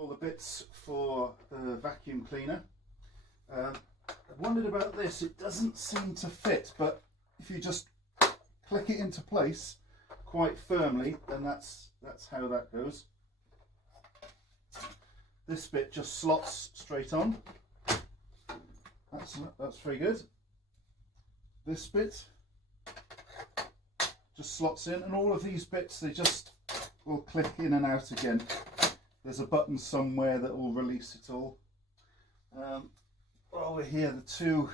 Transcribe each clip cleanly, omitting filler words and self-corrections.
All the bits for the vacuum cleaner. I wondered about this. It doesn't seem to fit, but if you just click it into place quite firmly, then that's how that goes. This bit just slots straight on. That's very good. This bit just slots in, and all of these bits, they just will click in and out again. There's a button somewhere that will release it all. Over here, the two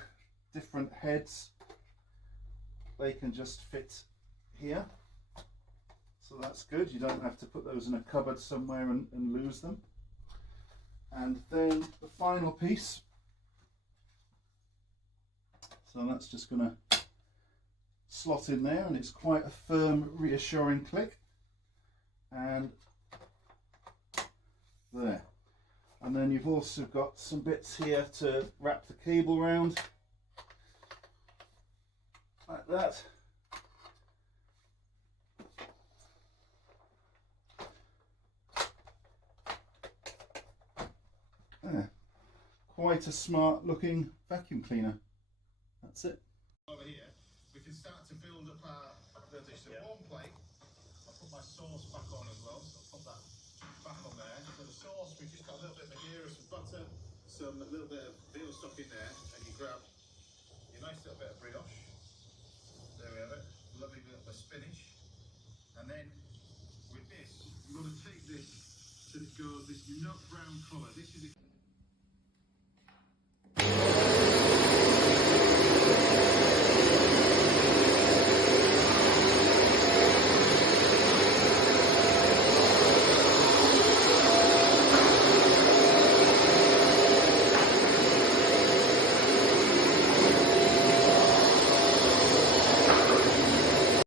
different heads, they can just fit here. So that's good. You don't have to put those in a cupboard somewhere and lose them. And then the final piece. So that's just going to slot in there, and it's quite a firm, reassuring click. And there. And then you've also got some bits here to wrap the cable around, like that. There. Quite a smart looking vacuum cleaner. That's it. Over here, we can start to build up our warm plate. I'll put my sauce back on as well, so I'll put that back on there. For the sauce, we've just got a little bit of madeira, some butter, a little bit of veal stock in there, and you grab your nice little bit of brioche. There we have it, lovely little bit of spinach. And then with this, you're going to take this so it goes this nut brown colour. This is